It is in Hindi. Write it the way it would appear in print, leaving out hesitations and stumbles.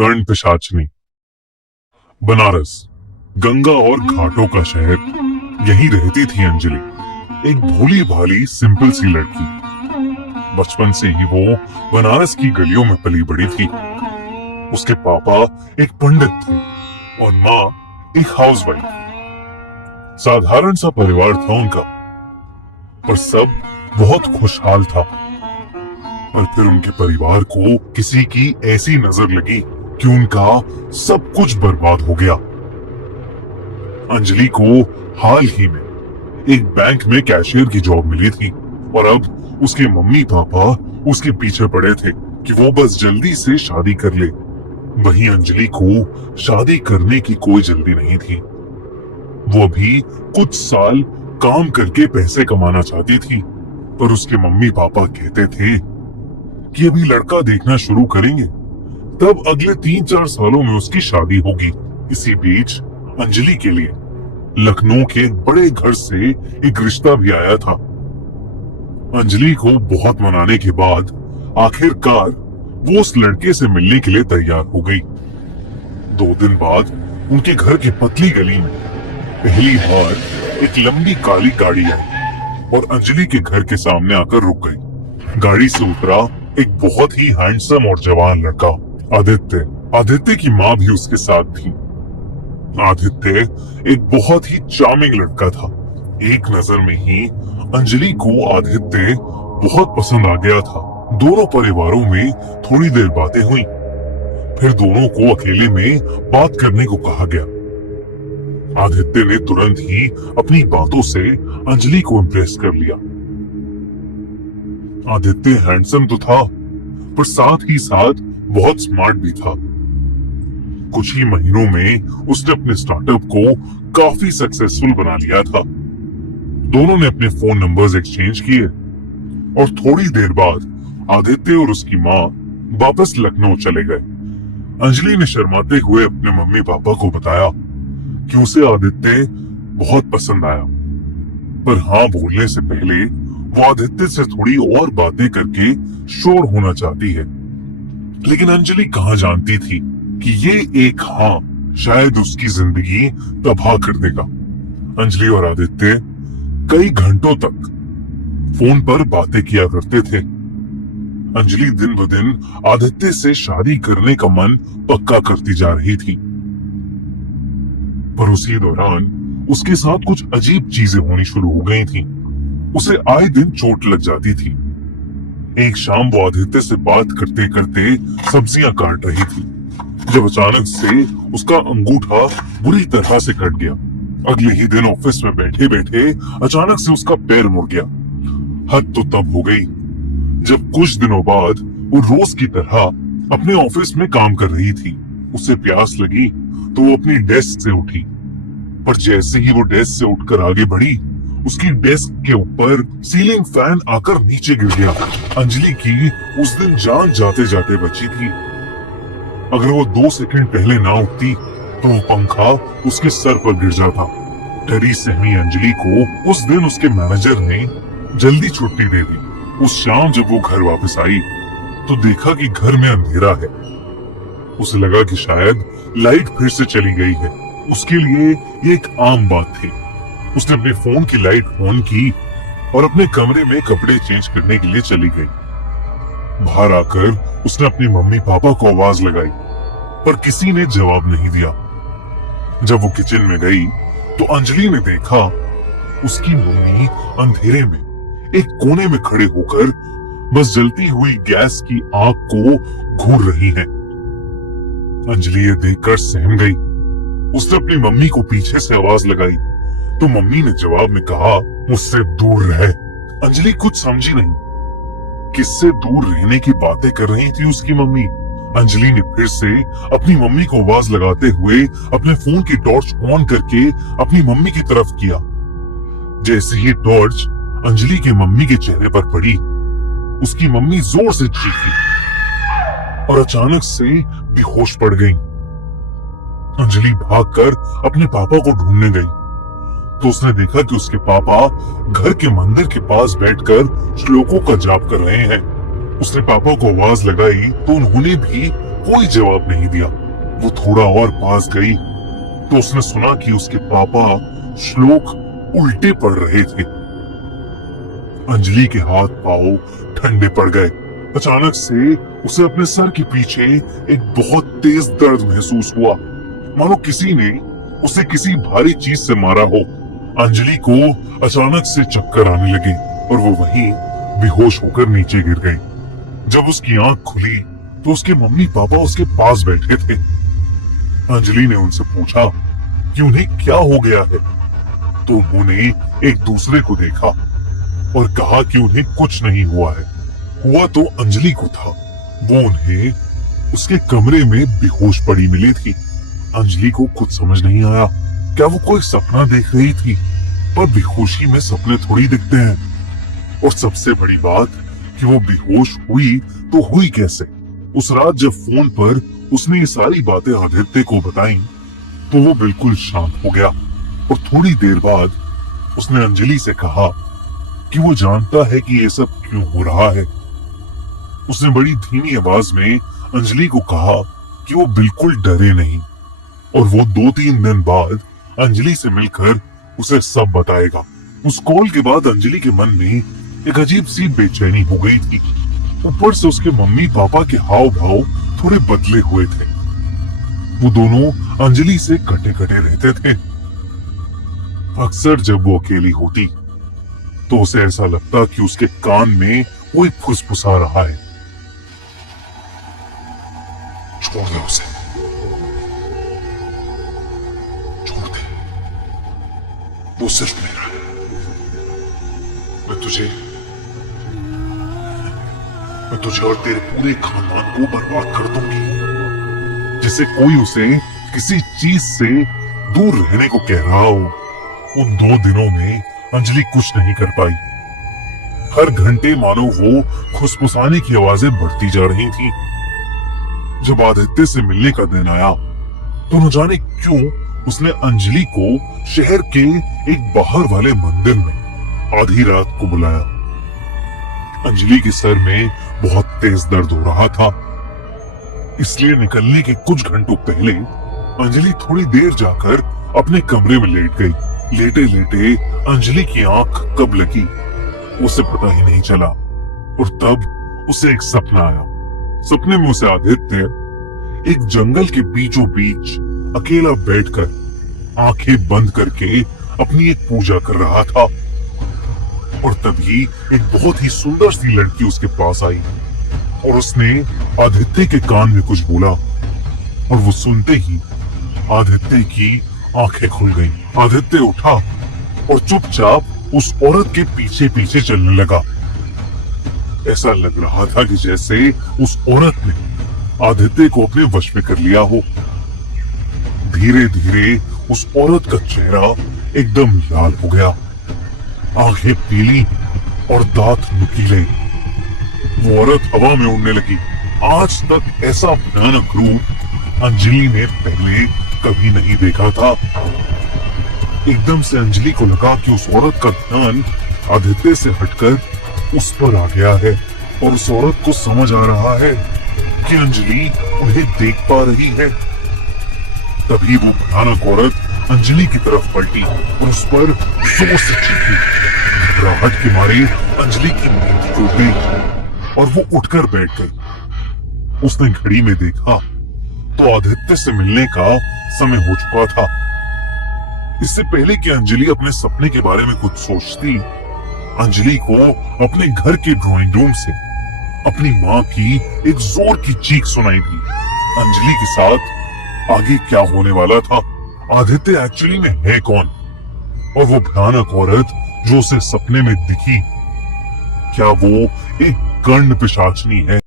कर्ण पिशाचनी। बनारस, गंगा और घाटों का शहर, यहीं रहती थी अंजलि, एक भोली भाली सिंपल सी लड़की। बचपन से ही वो बनारस की गलियों में पली बड़ी थी। उसके पापा एक पंडित थे और माँ एक हाउसवाइफ। साधारण सा परिवार था उनका, पर सब बहुत खुशहाल था। और फिर उनके परिवार को किसी की ऐसी नजर लगी कि उनका सब कुछ बर्बाद हो गया। अंजलि को हाल ही में एक बैंक में कैशियर की जॉब मिली थी और अब उसके मम्मी पापा उसके पीछे पड़े थे कि वो बस जल्दी से शादी कर ले। वहीं अंजलि को शादी करने की कोई जल्दी नहीं थी। वो अभी कुछ साल काम करके पैसे कमाना चाहती थी, पर उसके मम्मी पापा कहते थे कि अभी लड़का देखना शुरू करेंगे, तब अगले 3-4 सालों में उसकी शादी होगी। इसी बीच अंजलि के लिए लखनऊ के एक बड़े घर से एक रिश्ता भी आया था। अंजलि को बहुत मनाने के बाद आखिरकार वो उस लड़के से मिलने के लिए तैयार हो गई। 2 दिन बाद उनके घर की पतली गली में पहली बार एक लंबी काली गाड़ी आई और अंजलि के घर के सामने आकर रुक गई। गाड़ी से उतरा एक बहुत ही हैंडसम और जवान लड़का, आदित्य। आदित्य की माँ भी उसके साथ थी। आदित्य एक बहुत ही चार्मिंग लड़का था। एक नजर में ही अंजलि को आदित्य बहुत पसंद आ गया था। दोनों परिवारों में थोड़ी देर बातें हुई, फिर दोनों को अकेले में बात करने को कहा गया। आदित्य ने तुरंत ही अपनी बातों से अंजलि को इम्प्रेस कर लिया। आदित्य हैंडसम तो था, पर साथ ही साथ बहुत स्मार्ट भी था। कुछ ही महीनों में उसने अपने स्टार्टअप को काफी सक्सेसफुल बना लिया था। दोनों ने अपने फोन नंबर्स एक्सचेंज किए और थोड़ी देर बाद आदित्य और उसकी माँ वापस लखनऊ चले गए। अंजलि ने शर्माते हुए अपने मम्मी पापा को बताया कि उसे आदित्य बहुत पसंद आया, पर हाँ बोलने से पहले वो आदित्य से थोड़ी और बातें करके श्योर होना चाहती है। लेकिन अंजलि कहाँ जानती थी कि ये एक हाँ शायद उसकी जिंदगी तबाह कर देगा। अंजलि और आदित्य कई घंटों तक फोन पर बातें किया करते थे। अंजलि दिन ब दिन आदित्य से शादी करने का मन पक्का करती जा रही थी, पर उसी दौरान उसके साथ कुछ अजीब चीजें होनी शुरू हो गई थी। उसे आए दिन चोट लग जाती थी। एक शाम वो आदित्य से बात करते करते सब्जियां काट रही थी, जब अचानक से उसका अंगूठा बुरी तरह से कट गया। अगले ही दिन ऑफिस में बैठे बैठे अचानक से उसका पैर मुड़ गया। हद तो तब हो गई जब कुछ दिनों बाद वो रोज की तरह अपने ऑफिस में काम कर रही थी। उसे प्यास लगी तो वो अपनी डेस्क से उठी, पर जैसे ही वो डेस्क से उठकर आगे बढ़ी, उसकी डेस्क के ऊपर सीलिंग फैन आकर नीचे गिर गया। अंजलि की उस दिन जान जाते जाते बची थी। अगर वो 2 सेकंड पहले ना उठती तो वो पंखा उसके सर पर गिर जाता। डरी सहमी अंजलि को उस दिन उसके मैनेजर ने जल्दी छुट्टी दे दी। उस शाम जब वो घर वापस आई तो देखा कि घर में अंधेरा है। उसे लगा कि शायद लाइट फिर से चली गई है। उसके लिए ये एक आम बात थी। उसने अपने फोन की लाइट ऑन की और अपने कमरे में कपड़े चेंज करने के लिए चली गई। बाहर आकर उसने अपनी मम्मी पापा को आवाज लगाई, पर किसी ने जवाब नहीं दिया। जब वो किचन में गई तो अंजलि ने देखा उसकी मम्मी अंधेरे में एक कोने में खड़े होकर बस जलती हुई गैस की आग को घूर रही है। अंजलि ये देखकर सहम गई। उसने अपनी मम्मी को पीछे से आवाज लगाई तो मम्मी ने जवाब में कहा, मुझसे दूर रहे। अंजलि कुछ समझी नहीं, किससे दूर रहने की बातें कर रही थी उसकी मम्मी। अंजलि ने फिर से अपनी मम्मी को आवाज लगाते हुए अपने फोन की टॉर्च ऑन करके अपनी मम्मी की तरफ किया। जैसे ही टॉर्च अंजलि के मम्मी के चेहरे पर पड़ी, उसकी मम्मी जोर से चीखी और अचानक से बेहोश पड़ गई। अंजलि भागकर अपने पापा को ढूंढने गई तो उसने देखा कि उसके पापा घर के मंदिर के पास बैठकर श्लोकों का जाप कर रहे हैं। उसने पापा को आवाज लगाई तो उन्होंने भी कोई जवाब नहीं दिया। वो थोड़ा और पास गई तो उसने सुना कि उसके पापा श्लोक उल्टे पड़ रहे थे। अंजलि के हाथ पांव ठंडे पड़ गए। अचानक से उसे अपने सर के पीछे एक बहुत तेज दर्द महसूस हुआ, मानो किसी ने उसे किसी भारी चीज से मारा हो। अंजलि को अचानक से चक्कर आने लगे और वो वहीं बेहोश होकर नीचे गिर गई। जब उसकी आंख खुली तो उसके मम्मी पापा उसके पास बैठे थे। अंजलि ने उनसे पूछा कि उन्हें क्या हो गया है, तो उन्होंने एक दूसरे को देखा और कहा कि उन्हें कुछ नहीं हुआ है। हुआ तो अंजलि को था। वो उन्हें उसके कमरे में बेहोश पड़ी मिली थी। अंजलि को कुछ समझ नहीं आया, क्या वो कोई सपना देख रही थी? पर बेहोशी में सपने थोड़ी दिखते हैं। और सबसे बड़ी बात कि वो बेहोश हुई तो हुई कैसे? उस रात जब फोन पर उसने ये सारी बातें आदित्य को बताई तो वो बिल्कुल शांत हो गया और थोड़ी देर बाद उसने अंजलि से कहा कि वो जानता है कि ये सब क्यों हो रहा है। उसने बड़ी धीमी आवाज में अंजलि को कहा कि वो बिल्कुल डरे नहीं और वो 2-3 दिन बाद अंजलि से मिलकर उसे सब बताएगा। उस कॉल के बाद अंजलि के मन में एक अजीब सी बेचैनी हो गई थी। ऊपर से उसके मम्मी पापा के हाव भाव थोड़े बदले हुए थे। वो दोनों अंजलि से कटे कटे रहते थे। अक्सर जब वो अकेली होती तो उसे ऐसा लगता कि उसके कान में कोई फुसफुसा रहा है। छोड़ दे उसे, छोड़ दे, वो सिर्फ मेरा है। मैं तुझे और तेरे पूरे खानदान को बर्बाद कर दूंगी। जिसे कोई उसे किसी चीज से दूर रहने को कह रहा हो। उन 2 दिनों में अंजलि कुछ नहीं कर पाई। हर घंटे मानो वो खुसफुसाने की आवाजें बढ़ती जा रही थी। जब आदित्य से मिलने का दिन आया तो न जाने क्यों उसने अंजलि को शहर के एक बाहर वाले मंदिर में आधी रात को बुलाया। अंजलि के सर में बहुत तेज दर्द हो रहा था, इसलिए निकलने के कुछ घंटों पहले अंजलि थोड़ी देर जाकर अपने कमरे में लेट गई। लेटे लेटे अंजलि की आंख कब लगी उसे पता ही नहीं चला और तब उसे एक सपना आया। सपने में उसे आदित्य एक जंगल के बीचों बीच अकेला बैठकर आंखें बंद करके अपनी एक पूजा कर रहा था और तभी एक बहुत ही सुंदर सी लड़की उसके पास आई और उसने आदित्य के कान में कुछ बोला और वो सुनते ही आदित्य की आंखें खुल गईं। आदित्य उठा और चुपचाप उस औरत के पीछे पीछे चलने लगा। ऐसा लग रहा था कि जैसे उस औरत ने आदित्य को अपने वश में कर लिया हो। धीरे धीरे उस औरत का चेहरा एकदम लाल हो गया, आंखें पीली और दांत नुकीले। वो औरत हवा में उड़ने लगी। आज तक ऐसा भयानक रूप अंजलि ने पहले कभी नहीं देखा था। एकदम से अंजलि को लगा कि उस औरत का ध्यान आदित्य से हटकर उस पर आ गया है और उस औरत को समझ आ रहा है कि अंजलि उन्हें देख पा रही है। तभी वो भयानक औरत अंजलि की तरफ पलटी और उस पर जोर से चीखी। घबराहट के मारे अंजलि की नींद टूट गई और वो उठकर बैठ गई। उसने घड़ी में देखा तो आदित्य से मिलने का समय हो चुका था। इससे पहले कि अंजलि अपने सपने के बारे में कुछ सोचती, अंजलि को अपने घर के ड्राइंग रूम से अपनी माँ की एक जोर की चीख सुनाई दी। अंजलि के साथ आगे क्या होने वाला था? आदित्य एक्चुअली में है कौन? और वो भयानक औरत जो उसे सपने में दिखी, क्या वो एक गंड पिशाचनी है?